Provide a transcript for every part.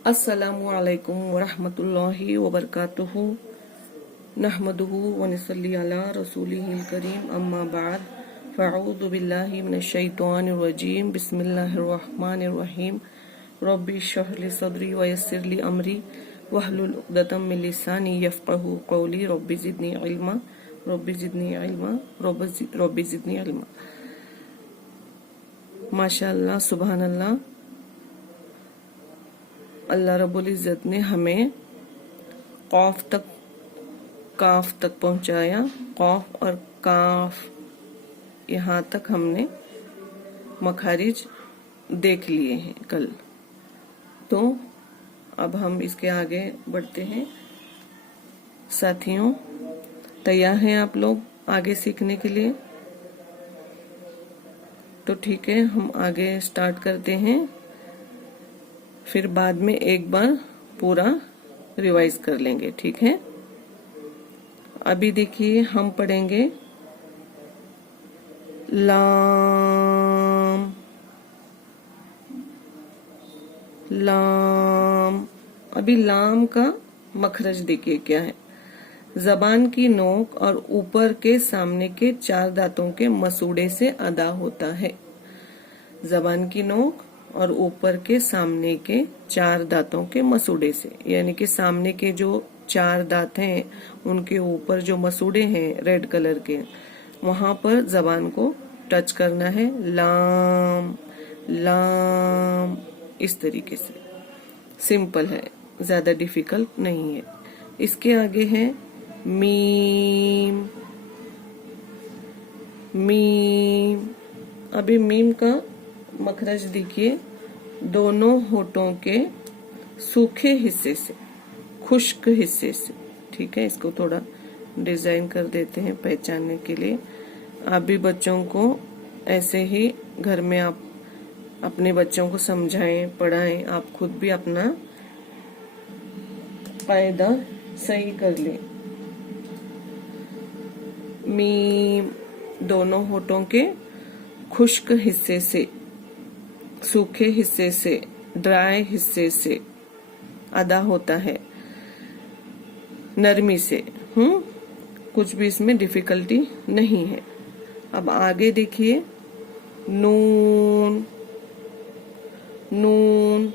अस्सलामुअलैकुम वरहमतुल्लाहि वबरकातुहू नहमदुहू व नसल्ली अला रसूलिहिल करीम अम्मा बाद फ़अऊज़ु बिल्लाहि मिनश शैतानिर रजीम बिस्मिल्लाहिर रहमानिर रहीम रब्बि इश्रह ली सदरी व यस्सिर ली अमरी वहलुल उक़दतम मिन लिसानी यफ़क़हू क़ौली रब्बि ज़िदनी इल्मा रब्बि ज़िदनी इल्मा रब्बि ज़िदनी इल्मा। माशाअल्लाह, सुभान अल्लाह। अल्लाह रब्बुल इज़्ज़त ने हमें कौफ तक काफ तक पहुंचाया। कौफ और काफ यहाँ तक हमने मखारिज देख लिए हैं कल। तो अब हम इसके आगे बढ़ते हैं। साथियों, तैयार हैं आप लोग आगे सीखने के लिए? तो ठीक है, हम आगे स्टार्ट करते हैं, फिर बाद में एक बार पूरा रिवाइज कर लेंगे। ठीक है, अभी देखिए हम पढ़ेंगे लाम लाम। अभी लाम का मखरज देखिए क्या है। जबान की नोक और ऊपर के सामने के 4 दांतों के मसूड़े से अदा होता है। जबान की नोक और ऊपर के सामने के 4 दांतों के मसूड़े से, यानी कि सामने के जो 4 दांत हैं उनके ऊपर जो मसूड़े हैं रेड कलर के, वहां पर जबान को टच करना है। लाम लाम, इस तरीके से। सिंपल है, ज्यादा डिफिकल्ट नहीं है। इसके आगे है मीम मीम। अभी मीम का मखरज देखिए, दोनों होठों के सूखे हिस्से से, खुश्क हिस्से से। ठीक है, इसको थोड़ा डिजाइन कर देते हैं पहचानने के लिए। आप भी बच्चों को ऐसे ही घर में आप अपने बच्चों को समझाएं, पढ़ाएं, आप खुद भी अपना कायदा सही कर लें। मीम दोनों होठों के खुश्क हिस्से से, सूखे हिस्से से, ड्राई हिस्से से अदा होता है, नरमी से। कुछ भी इसमें डिफिकल्टी नहीं है। अब आगे देखिए, नून नून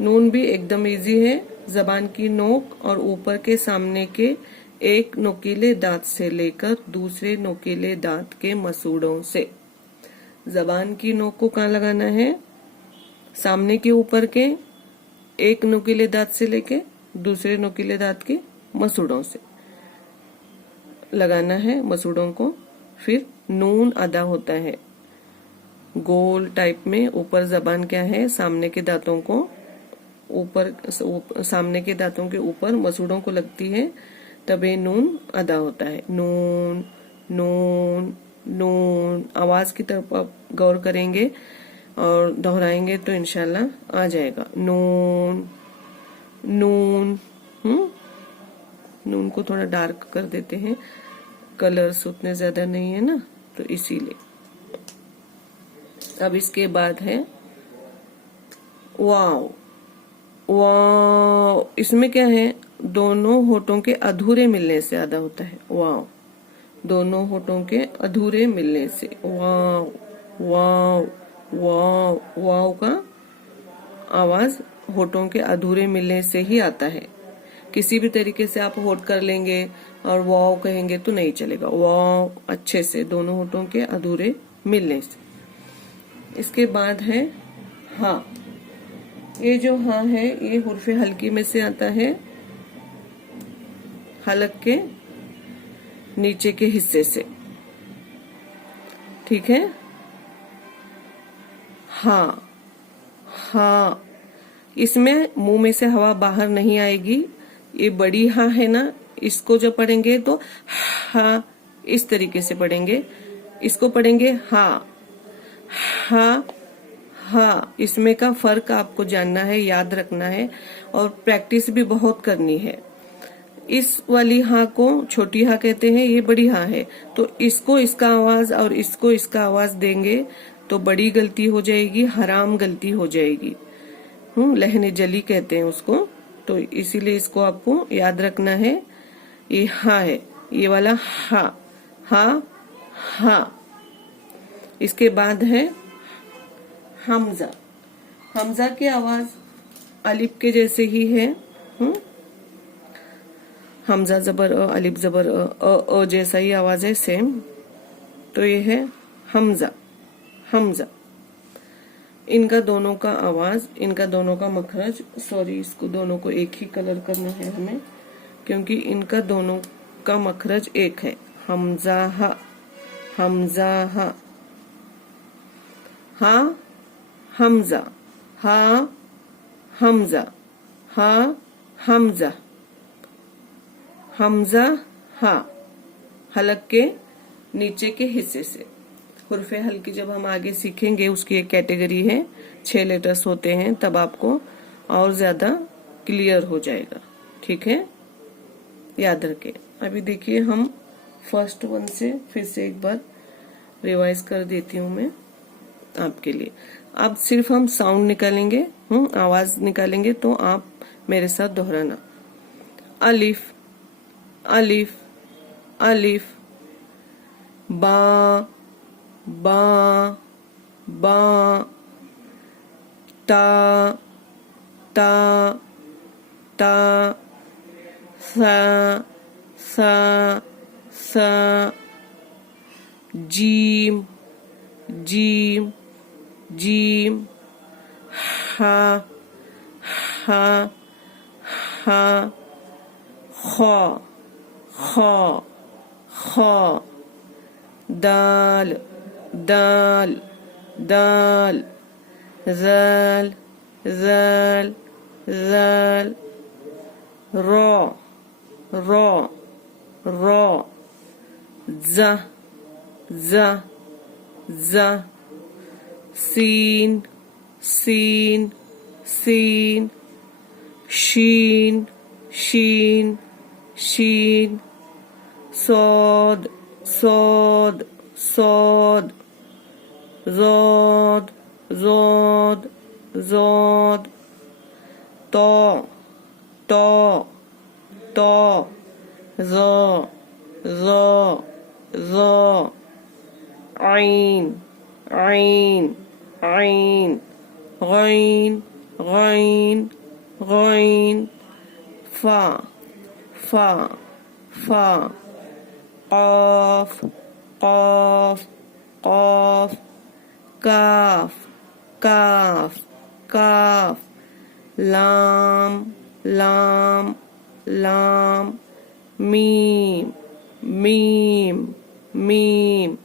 नून भी एकदम इजी है। जबान की नोक और ऊपर के सामने के एक नोकीले दांत से लेकर दूसरे नोकीले दांत के मसूड़ों से। जबान की नोक को कहाँ लगाना है? सामने के ऊपर के एक नोकीले दांत से लेके दूसरे नोकीले दांत के मसूड़ों से लगाना है, मसूड़ों को। फिर नून अदा होता है गोल टाइप में। ऊपर जबान क्या है, सामने के दांतों को ऊपर, सामने के दांतों के ऊपर मसूड़ों को लगती है, तब ये नून अदा होता है। नून नून नून। आवाज की तरफ आप गौर करेंगे और दोहराएंगे तो इंशाल्लाह आ जाएगा। नून नून। नून को थोड़ा डार्क कर देते हैं, कलर्स उतने ज्यादा नहीं है ना, तो इसीलिए। अब इसके बाद है वाव वाव। इसमें क्या है, दोनों होठों के अधूरे मिलने से अदा होता है। वाव, दोनों होठों के अधूरे मिलने से। वाव वाव वाव। वाव का आवाज होठों के अधूरे मिलने से ही आता है। किसी भी तरीके से आप होठ कर लेंगे और वाव कहेंगे तो नहीं चलेगा। वाव अच्छे से, दोनों होठों के अधूरे मिलने से। इसके बाद है हाँ। ये जो हाँ है, ये हुर्फे हल्की में से आता है, हलक के नीचे के हिस्से से। ठीक है, हाँ हाँ। इसमें मुंह में से हवा बाहर नहीं आएगी। ये बड़ी हाँ है ना, इसको जब पढ़ेंगे तो हाँ इस तरीके से पढ़ेंगे। इसको पढ़ेंगे हाँ हाँ हाँ। इसमें का फर्क आपको जानना है, याद रखना है, और प्रैक्टिस भी बहुत करनी है। इस वाली हाँ को छोटी हाँ कहते हैं, ये बड़ी हाँ है। तो इसको इसका आवाज और इसको इसका आवाज देंगे तो बड़ी गलती हो जाएगी, हराम गलती हो जाएगी। लहने जली कहते हैं उसको, तो इसीलिए इसको आपको याद रखना है। ये हा है, ये वाला हा, हा हा। इसके बाद है हमजा। हमजा की आवाज अलिफ के जैसे ही है। हमजा जबर अ, अलिफ जबर अ जैसा ही आवाज है सेम। तो ये है हमजा, हमजा। इनका दोनों का आवाज, इनका दोनों का मखरज, सॉरी इसको दोनों को एक ही कलर करना है हमें, क्योंकि इनका दोनों का मखरज एक है। हमजा हा, हमजा हा, हा हमजा, हा हमजा, हा हमजा, हमजा हा। हलक के नीचे के हिस्से से। हुर्फे हल्की जब हम आगे सीखेंगे उसकी एक कैटेगरी है, 6 लेटर्स होते हैं, तब आपको और ज्यादा क्लियर हो जाएगा। ठीक है, याद रखें। अभी देखिए हम फर्स्ट वन से फिर से एक बार रिवाइज कर देती हूँ मैं आपके लिए। अब सिर्फ हम साउंड निकालेंगे, आवाज निकालेंगे, तो आप मेरे साथ दोहराना। अलिफ, अलिफ, अलिफ, बा, बा, बा, ता, ता, ता, सा, सा, सा, जीम, जीम, जीम, हा, हा, हा, खा, खा, खा, दाल, दाल, दाल, जाल, जाल, जाल, रा, रा, रा, जा, जा, जा, सीन, सीन, सीन, शीन, शीन, शीन, सौद, सौद, सौद, ज़ोद, ज़ोद, ज़ोद, तो, तो, तो, ज़ो, ज़ो, ज़ो, आइन, आइन, आइन, गैन, गैन, गैन, फा, फा, फा, क़ाफ, क़ाफ, क़ाफ, काफ, काफ, काफ, लाम, लाम, लाम, मीम, मीम, मीम,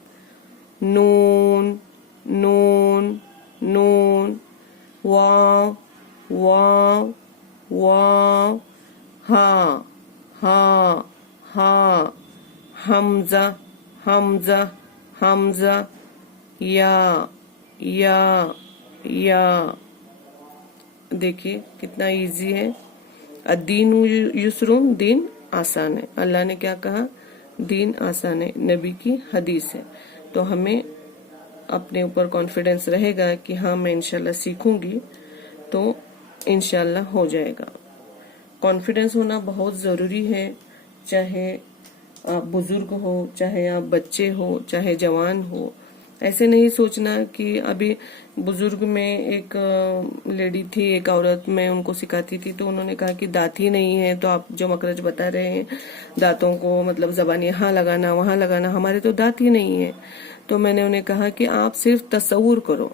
नून, नून, नून, वाव, वाव, वाव, हा, हा, हा, हमजा, हमजा, हमजा, या, या, या। देखिए कितना इजी है। अदीन युसरुन, दिन आसान है। अल्लाह ने क्या कहा? दीन आसान है, नबी की हदीस है। तो हमें अपने ऊपर कॉन्फिडेंस रहेगा कि हाँ मैं इंशाल्लाह सीखूंगी तो इंशाल्लाह हो जाएगा। कॉन्फिडेंस होना बहुत ज़रूरी है, चाहे आप बुजुर्ग हो, चाहे आप बच्चे हो, चाहे जवान हो। ऐसे नहीं सोचना कि अभी बुजुर्ग में एक लेडी थी, एक औरत, मैं उनको सिखाती थी तो उन्होंने कहा कि दांत ही नहीं है, तो आप जो मखरज बता रहे हैं दांतों को, मतलब जबान यहाँ लगाना वहां लगाना, हमारे तो दांत ही नहीं है। तो मैंने उन्हें कहा कि आप सिर्फ तसव्वुर करो।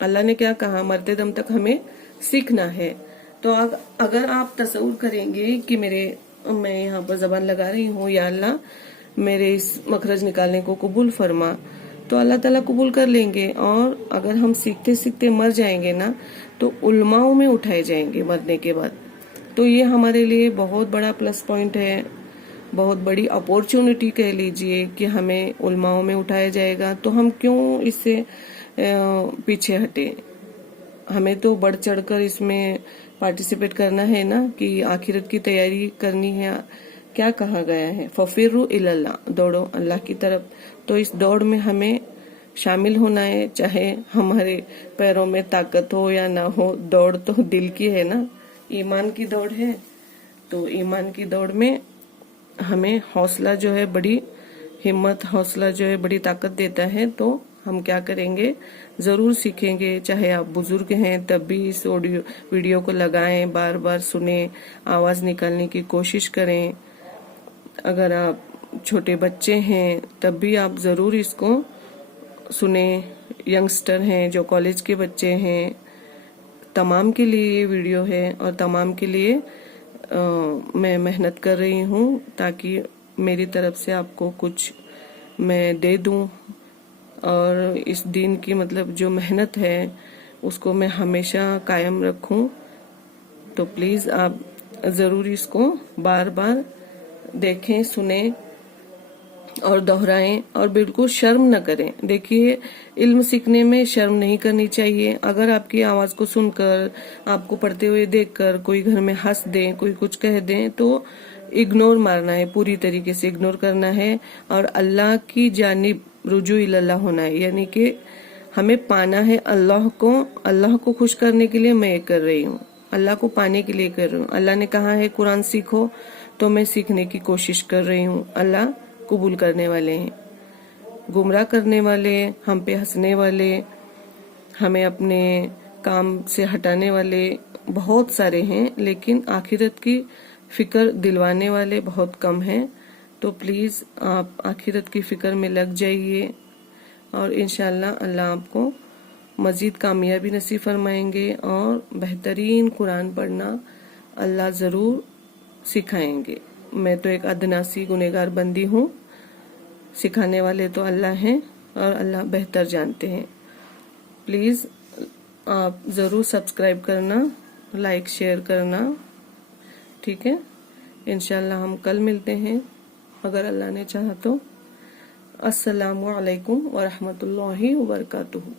अल्लाह ने क्या कहा? मरते दम तक हमें सीखना है। तो अगर आप तसव्वुर करेंगे कि मैं यहाँ पर जबान लगा रही हूँ, या अल्लाह मेरे इस मखरज निकालने को कबूल फरमा, तो अल्लाह ताला कबूल कर लेंगे। और अगर हम सीखते सीखते मर जाएंगे ना, तो उलमाओं में उठाए जाएंगे मरने के बाद। तो ये हमारे लिए बहुत बड़ा प्लस पॉइंट है, बहुत बड़ी अपॉर्चुनिटी कह लीजिए कि हमें उलमाओं में उठाया जाएगा। तो हम क्यों इससे पीछे हटे? हमें तो बढ़ चढ़कर इसमें पार्टिसिपेट करना है ना, कि आखिरत की तैयारी करनी है। क्या कहा गया है? फफिरु इल्लाह, दौड़ो अल्लाह की तरफ। तो इस दौड़ में हमें शामिल होना है, चाहे हमारे पैरों में ताकत हो या ना हो। दौड़ तो दिल की है ना, ईमान की दौड़ है। तो ईमान की दौड़ में हमें हौसला जो है, बड़ी हिम्मत, हौसला जो है बड़ी ताकत देता है। तो हम क्या करेंगे, जरूर सीखेंगे। चाहे आप बुजुर्ग हैं तब भी इस ऑडियो वीडियो को लगाएं, बार बार सुने, आवाज निकालने की कोशिश करें। अगर आप छोटे बच्चे हैं तब भी आप जरूर इसको सुने। यंगस्टर हैं, जो कॉलेज के बच्चे हैं, तमाम के लिए ये वीडियो है और तमाम के लिए मैं मेहनत कर रही हूँ ताकि मेरी तरफ से आपको कुछ मैं दे दूं। और इस दिन की मतलब जो मेहनत है उसको मैं हमेशा कायम रखूं। तो प्लीज आप जरूर इसको बार बार देखें, सुने और दोहराएं और बिल्कुल शर्म न करें। देखिए, इल्म सीखने में शर्म नहीं करनी चाहिए। अगर आपकी आवाज को सुनकर, आपको पढ़ते हुए देखकर कोई घर में हंस दे, कोई कुछ कह दे, तो इग्नोर मारना है, पूरी तरीके से इग्नोर करना है और अल्लाह की जानिब रुजू इल्लाह होना है। यानी कि हमें पाना है अल्लाह को। अल्लाह को खुश करने के लिए मैं ये कर रही हूँ, अल्लाह को पाने के लिए कर रही हूँ। अल्लाह ने कहा है कुरान सीखो, तो मैं सीखने की कोशिश कर रही हूँ। अल्लाह कबूल करने वाले हैं। गुमराह करने वाले, हम पे हंसने वाले, हमें अपने काम से हटाने वाले बहुत सारे हैं, लेकिन आखिरत की फिक्र दिलवाने वाले बहुत कम हैं। तो प्लीज आप आखिरत की फिक्र में लग जाइए और इंशाल्लाह अल्लाह आपको मजीद कामयाबी नसीब फरमाएंगे और बेहतरीन कुरान पढ़ना अल्लाह जरूर सिखाएंगे। मैं तो एक अदनासी गुनेगार बंदी हूँ, सिखाने वाले तो अल्लाह हैं और अल्लाह बेहतर जानते हैं। प्लीज आप जरूर सब्सक्राइब करना, लाइक शेयर करना, ठीक है। इंशाल्लाह हम कल मिलते हैं अगर अल्लाह ने चाहा तो। अस्सलामु अलैकुम व रहमतुल्लाहि व बरकातुहू।